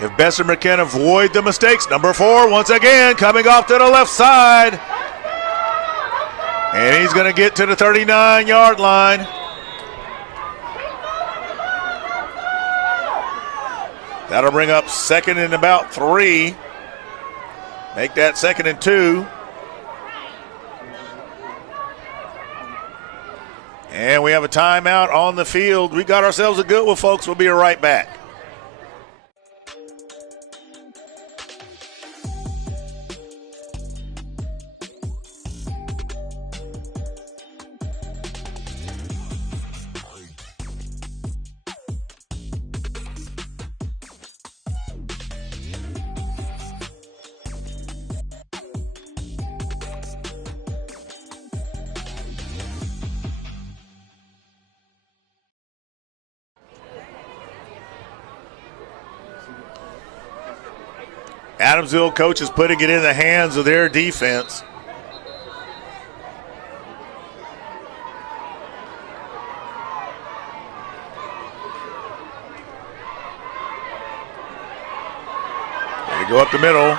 If Bessemer can avoid the mistakes, number 4 once again coming off to the left side. And he's going to get to the 39-yard line. That'll bring up 2nd and about 3. Make that 2nd and 2. And we have a timeout on the field. We got ourselves a good one, folks. We'll be right back. Adamsville coach is putting it in the hands of their defense. They go up the middle.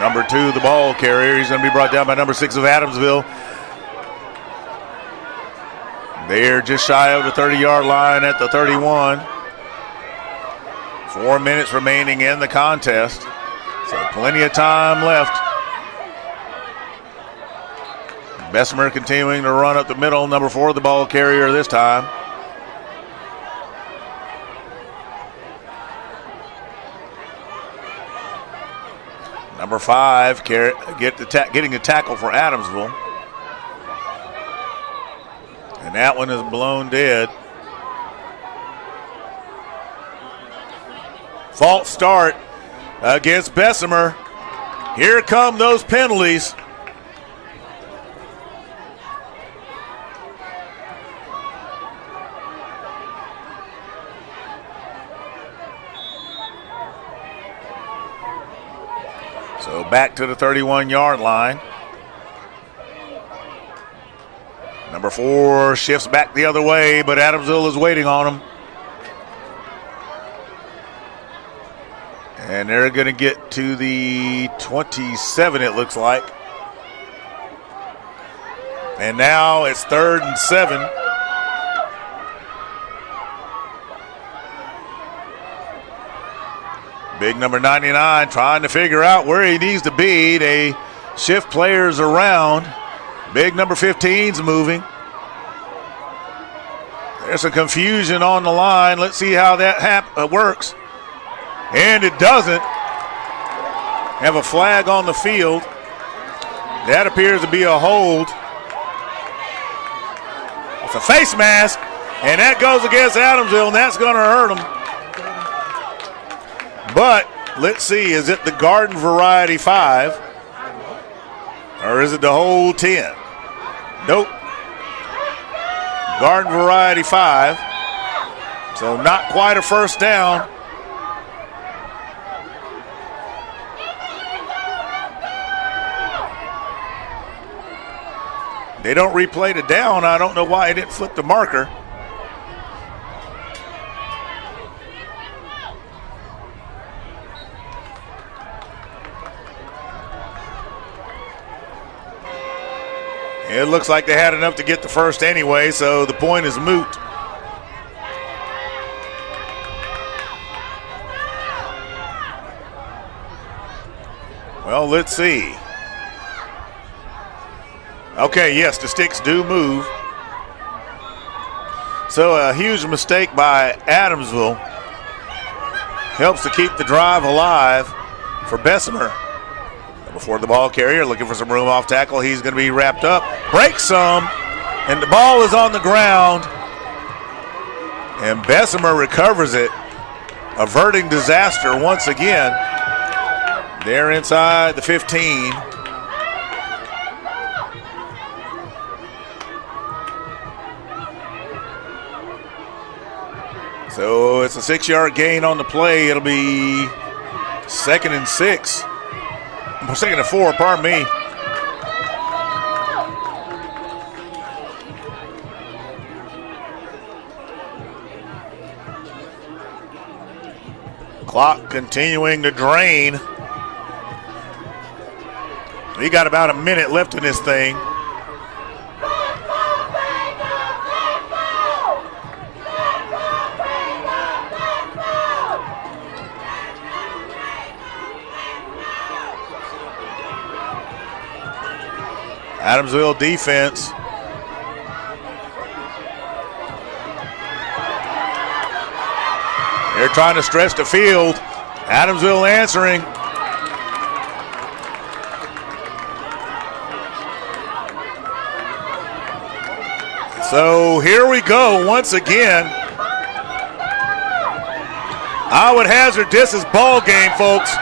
Number 2, the ball carrier. He's going to be brought down by number 6 of Adamsville. They're just shy of the 30-yard line at the 31. 4 minutes remaining in the contest, so plenty of time left. Bessemer continuing to run up the middle. Number 4, the ball carrier this time. Number 5 getting the tackle for Adamsville. And that one is blown dead. False start against Bessemer. Here come those penalties. So back to the 31-yard line. Number 4 shifts back the other way, but Adamsville is waiting on him. And they're going to get to the 27, it looks like. And now it's 3rd and 7. Big number 99 trying to figure out where he needs to be. They shift players around. Big number 15's moving. There's some confusion on the line. Let's see how that works. And it doesn't. Have a flag on the field. That appears to be a hold. It's a face mask, and that goes against Adamsville, and that's going to hurt them. But let's see, is it the Garden Variety 5, or is it the whole 10? Nope. Garden Variety 5. So not quite a first down. They don't replay the down. I don't know why he didn't flip the marker. It looks like they had enough to get the first anyway, so the point is moot. Well, let's see. Okay, yes, the sticks do move. So a huge mistake by Adamsville helps to keep the drive alive for Bessemer. Before the ball carrier, looking for some room off tackle. He's going to be wrapped up. Breaks some, and the ball is on the ground. And Bessemer recovers it, averting disaster once again. They're inside the 15. So it's a 6-yard gain on the play. It'll be 2nd and 6. 2nd and 4, pardon me. Clock continuing to drain. We got about a minute left in this thing. Adamsville defense. They're trying to stretch the field. Adamsville answering. So here we go once again. I would hazard this is ball game, folks.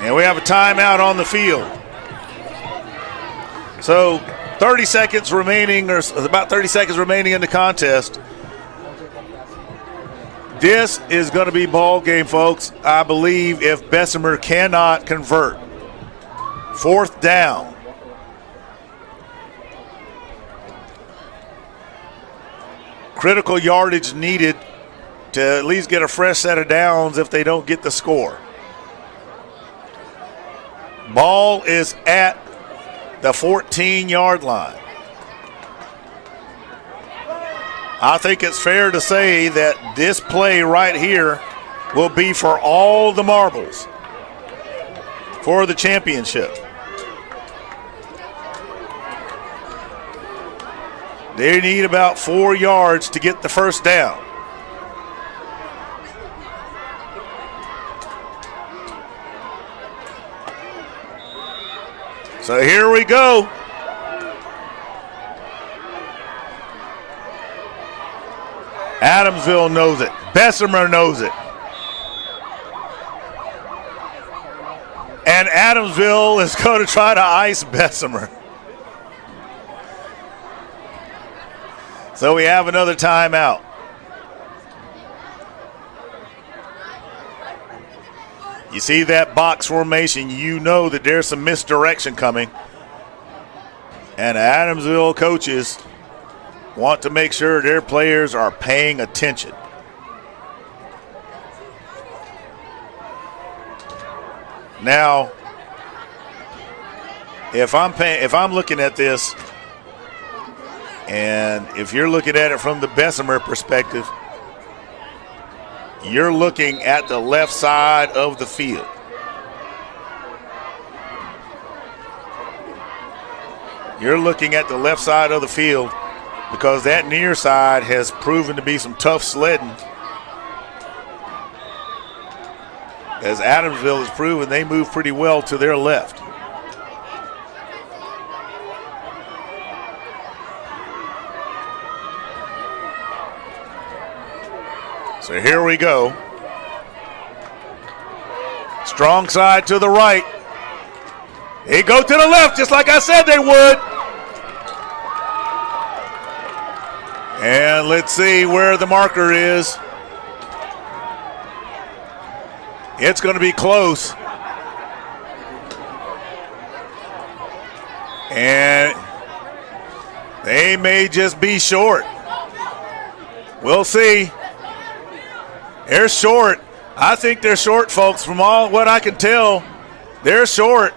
And we have a timeout on the field. So 30 seconds remaining, or about 30 seconds remaining in the contest. This is going to be ball game, folks, I believe, if Bessemer cannot convert. 4th down. Critical yardage needed to at least get a fresh set of downs if they don't get the score. Ball is at the 14-yard line. I think it's fair to say that this play right here will be for all the marbles for the championship. They need about 4 yards to get the first down. So here we go. Adamsville knows it. Bessemer knows it. And Adamsville is going to try to ice Bessemer. So we have another timeout. You see that box formation, you know that there's some misdirection coming. And Adamsville coaches want to make sure their players are paying attention. Now, if I'm looking at this, and if you're looking at it from the Bessemer perspective, you're looking at the left side of the field. You're looking at the left side of the field because that near side has proven to be some tough sledding. As Adamsville has proven, they move pretty well to their left. So here we go. Strong side to the right. They go to the left just like I said they would. And let's see where the marker is. It's going to be close. And they may just be short. We'll see. They're short. I think they're short, folks. From all what I can tell, they're short.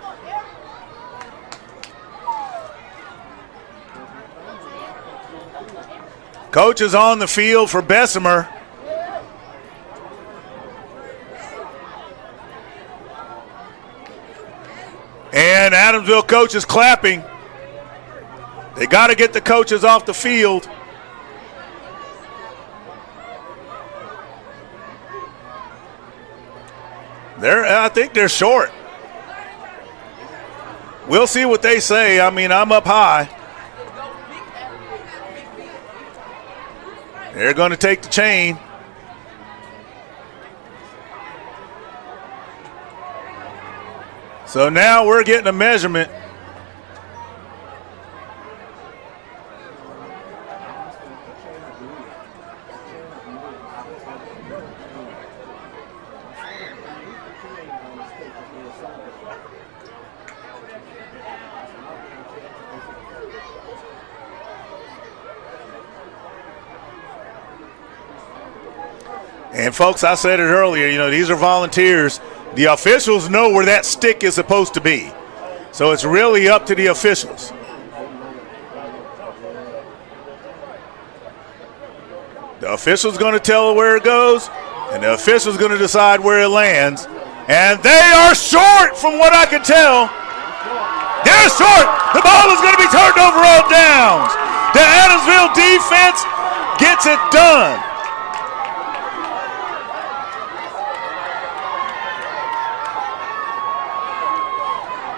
Coach is on the field for Bessemer. And Adamsville coach is clapping. They got to get the coaches off the field. I think they're short. We'll see what they say. I mean, I'm up high. They're going to take the chain. So now we're getting a measurement. And, folks, I said it earlier, these are volunteers. The officials know where that stick is supposed to be. So it's really up to the officials. The official's going to tell it where it goes, and the official's going to decide where it lands. And they are short from what I can tell. They're short. The ball is going to be turned over on downs. The Adamsville defense gets it done.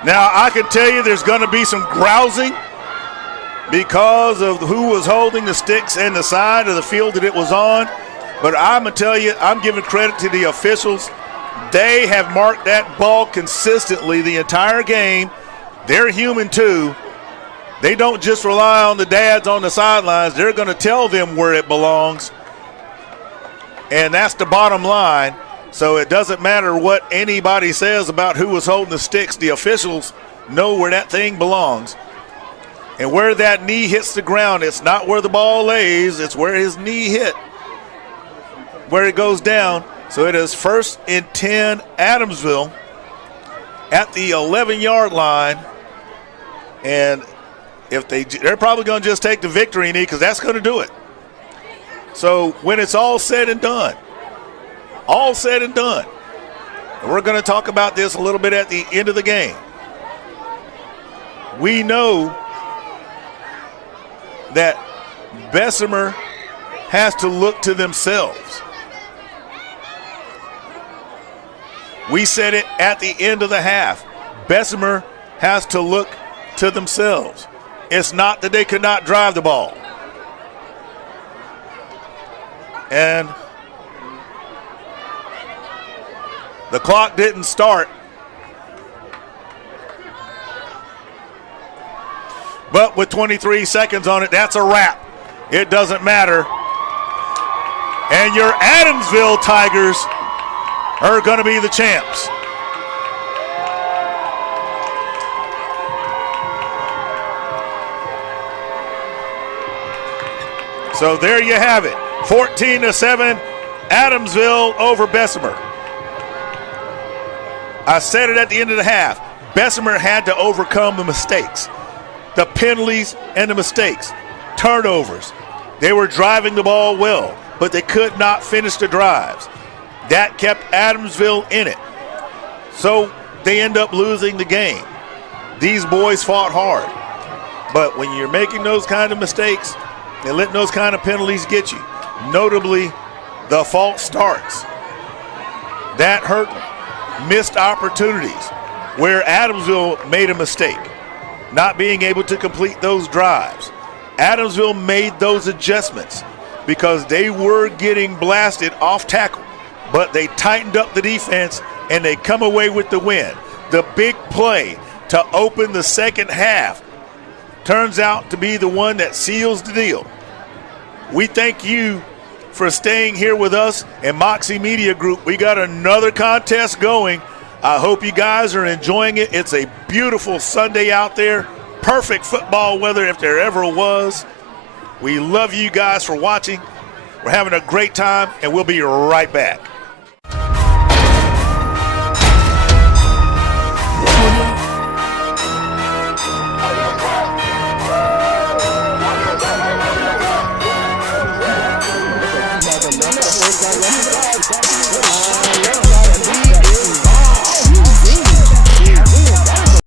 Now, I can tell you there's going to be some grousing because of who was holding the sticks and the side of the field that it was on. But I'm going to tell you, I'm giving credit to the officials. They have marked that ball consistently the entire game. They're human too. They don't just rely on the dads on the sidelines. They're going to tell them where it belongs. And that's the bottom line. So it doesn't matter what anybody says about who was holding the sticks. The officials know where that thing belongs. And where that knee hits the ground, it's not where the ball lays, it's where his knee hit, where it goes down. So it is 1st and 10 Adamsville at the 11-yard line. And if they're probably going to just take the victory knee because that's going to do it. So when it's all said and done, and we're going to talk about this a little bit at the end of the game. We know that Bessemer has to look to themselves. We said it at the end of the half. Bessemer has to look to themselves. It's not that they could not drive the ball. And the clock didn't start. But with 23 seconds on it, that's a wrap. It doesn't matter. And your Adamsville Tigers are going to be the champs. So there you have it. 14-7, Adamsville over Bessemer. I said it at the end of the half. Bessemer had to overcome the mistakes, the penalties and the mistakes, turnovers. They were driving the ball well, but they could not finish the drives. That kept Adamsville in it. So they end up losing the game. These boys fought hard. But when you're making those kind of mistakes and letting those kind of penalties get you, notably the false starts, that hurt them. Missed opportunities where Adamsville made a mistake, not being able to complete those drives. Adamsville made those adjustments because they were getting blasted off tackle, but they tightened up the defense and they come away with the win. The big play to open the second half turns out to be the one that seals the deal. We thank you for staying here with us and Moxie Media Group. We got another contest going. I hope you guys are enjoying it. It's a beautiful Sunday out there. perfect football weather if there ever was. We love you guys for watching. We're having a great time, and we'll be right back.